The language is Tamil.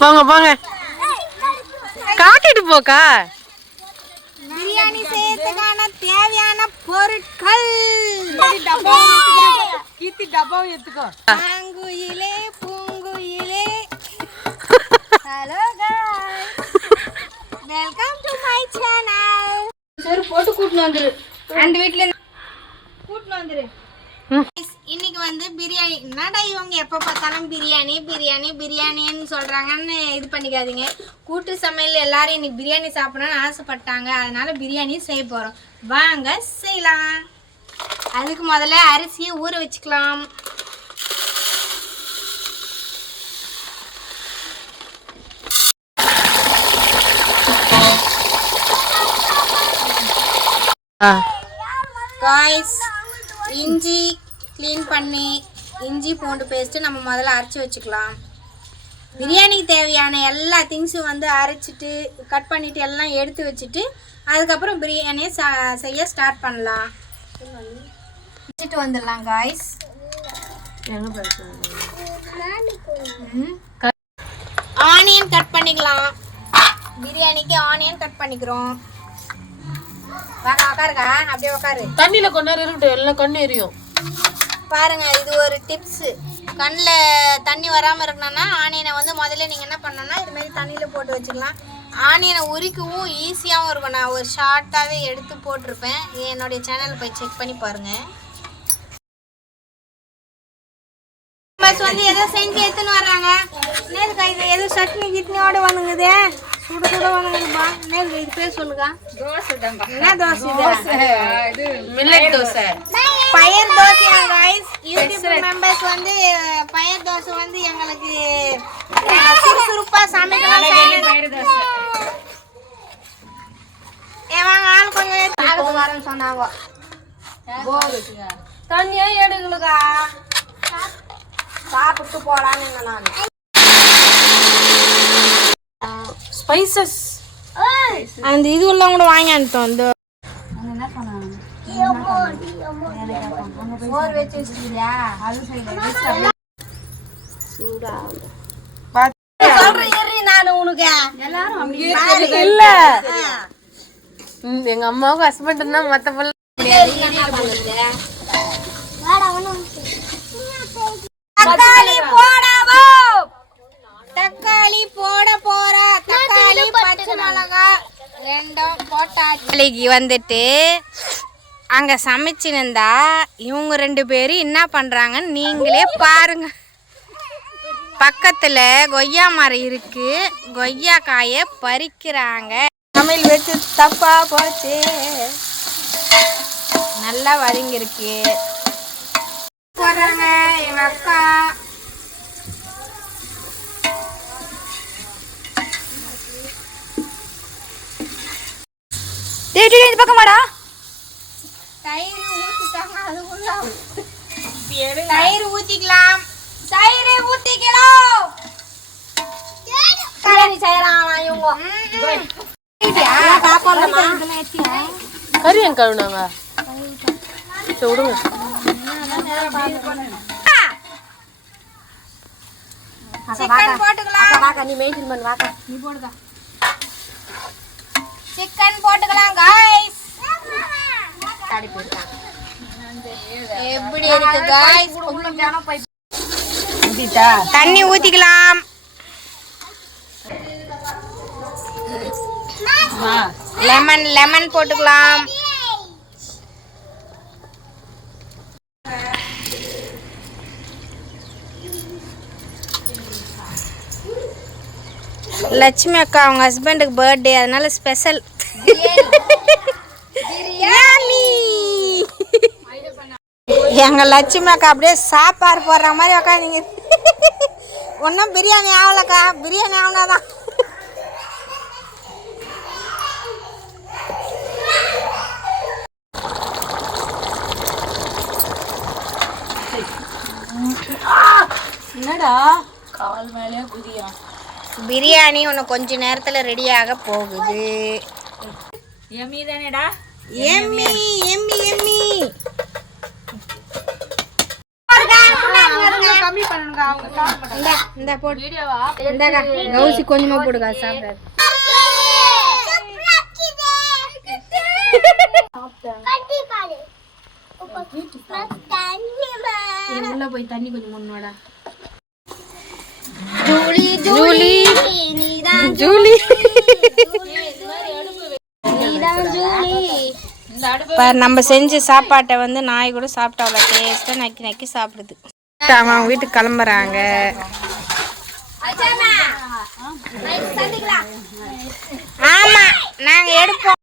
போங்க போங்க காட்டிட்டு போக்கா பிரியாணி செய்யறதுக்கான தேவையான பொருட்கள். கீர்த்தி டப்பாவும் எடுத்துக்கோ. பூங்குயிலே. பூங்குயிலே hello welcome to my channel சரி போட்டு கூட்டின்னு வந்துரு. அந்த வீட்ல இருந்து கூட்டிட்டு வந்துரு. வந்து பிரியாணி. என்னடா இவங்க எப்போ பார்த்தாலும் பிரியாணி பிரியாணி பிரியாணின்னு சொல்கிறாங்கன்னு இது பண்ணிக்காதீங்க. கூட்டு சமையல் எல்லாரும் இன்னைக்கு பிரியாணி சாப்பிடணும்னு ஆசைப்பட்டாங்க. அதனால பிரியாணி செய்ய போகிறோம் வாங்க செய்யலாம். அதுக்கு முதல்ல அரிசியை ஊற வச்சுக்கலாம். காய்ஸ் இஞ்சி க்ளீன் பண்ணி இஞ்சி பூண்டு பேஸ்ட்டு நம்ம முதல்ல அரைச்சி வச்சுக்கலாம். பிரியாணிக்கு தேவையான எல்லா திங்ஸும் வந்து அரைச்சிட்டு கட் பண்ணிட்டு எல்லாம் எடுத்து வச்சுட்டு அதுக்கப்புறம் பிரியாணியை சா செய்ய ஸ்டார்ட் பண்ணலாம். வச்சுட்டு வந்துடலாம் காய்ஸ் ஆனியன் கட் பண்ணிக்கலாம். பிரியாணிக்கு ஆனியன் கட் பண்ணிக்கிறோம். வாங்க உட்காருக்கா அப்படியே உட்காரு தண்ணியில இருக்கட்டும் எல்லாம் கண்ணு எரியும். பாருங்க இது ஒரு டிப்ஸ் கண்ணில் தண்ணி வராமல் இருக்கணும்னா ஆனியனை வந்து முதல்ல நீங்கள் என்ன பண்ணணும்னா இது மாதிரி தண்ணியில் போட்டு வச்சுக்கலாம். ஆனியனை உரிக்கவும் ஈஸியாகவும் இருக்கும். நான் ஒரு ஷார்ட்டாகவே எடுத்து போட்டிருப்பேன். இது என்னுடைய சேனல் போய் செக் பண்ணி பாருங்க. பஸ் வந்து ஏதோ செஞ்சு எடுத்துன்னு வர்றாங்க நேருக்கா இது? ஏதோ சட்னி கிட்னியோட வந்துங்குது சுட சுட வந்துங்குதுப்பா நேருக்கா இது? பேர் சொல்லுங்க. என்ன தோசை இது? Millet dosa fire dosa guys YouTube members வந்து பயர் தோசை வந்து எங்களுக்கு சுறுசுறுப்பா சமைக்கணும் ஏ வாங்க ஆள் கொஞ்சம் ஆளுக்கு வரேன்னு சொன்னாங்க. தண்ணியே எடுக்கலுக்கா. சாப்பிட்டு போலான்னு நான். ஸ்பைசஸ் அந்த இதுவெல்லாம் கூட வாங்கி அனுப்பிட்டோம் இந்த சோறு வச்சு அது சரி இல்ல ம், எங்க அம்மாவுக்கும் ஹஸ்பண்ட் தான் மத்த பிள்ளை தக்காளி போடவோ. தக்காளி போட போறா. தக்காளி பச்சை மிளகா ரெண்டும் போட்டாச்சு. வந்துட்டு அங்க சமைச்சுருந்தா இவங்க ரெண்டு பேரும் என்ன பண்றாங்கன்னு நீங்களே பாருங்க. பக்கத்துல கொய்யா மரம் இருக்கு. கொய்யா காயை பறிக்கிறாங்க. சமையல் வச்சு தப்பா போச்சு. நல்லா வதங்கிருக்கு போடுறாங்க எங்க அக்கா இந்த பக்கமாடா தயிர் ஊத்திட்டாங்க அதுக்குள்ள தயிர் ஊத்திக்கலாம். தயிரை ஊத்திக்கலாம். பிரியாணி செய்யலாம் இவங்க. கறி எங்க கழுவுனாங்க? சரி விடுங்க. சிக்கன் போட்டுக்கலாம். நீ மெயின்டைன் பண்ணு வாக்கா. சிக்கன் போட்டுக்கலாம் காய்ஸ் எப்படி இருக்கு காய்ஸ் தண்ணி ஊத்திக்கலாம். லெமன் லெமன் போட்டுக்கலாம். லட்சுமி அக்கா அவங்க ஹஸ்பண்டுக்கு பர்த்டே அதனால ஸ்பெஷல் எங்க லட்சுமி அக்கா அப்படியே சாப்பாடு போடுற மாதிரி உக்காந்தீங்க. ஒன்றும் பிரியாணி ஆகலக்கா பிரியாணி ஆகுனாதான் என்னடா? பிரியாணி இன்னும் கொஞ்ச நேரத்தில் ரெடியாக போகுது. எம்மி தானேடா எம்மி எம்மி எம்மி கம்மி பண்ணுங்க அவங்க சாப்பிட மாட்டாங்க இந்தா போட்டு இந்தாக்கா கௌசி கொஞ்சமா போடுக்கா சாப்பிடாது உள்ள போய் தண்ணி கொஞ்சம் முன்னோடா ஜூலி ஜூலி. நீதான் ஜூலி. நீதான் ஜூலி. பாரு நம்ம செஞ்ச சாப்பாட்டை வந்து நாய் கூட சாப்பிட்டா அவ்வளோ டேஸ்ட்டாக நக்கி நக்கி சாப்பிடுது. அவங்க வீட்டுக்கு கிளம்புறாங்க. ஆமா. நாங்க எடுப்போம்.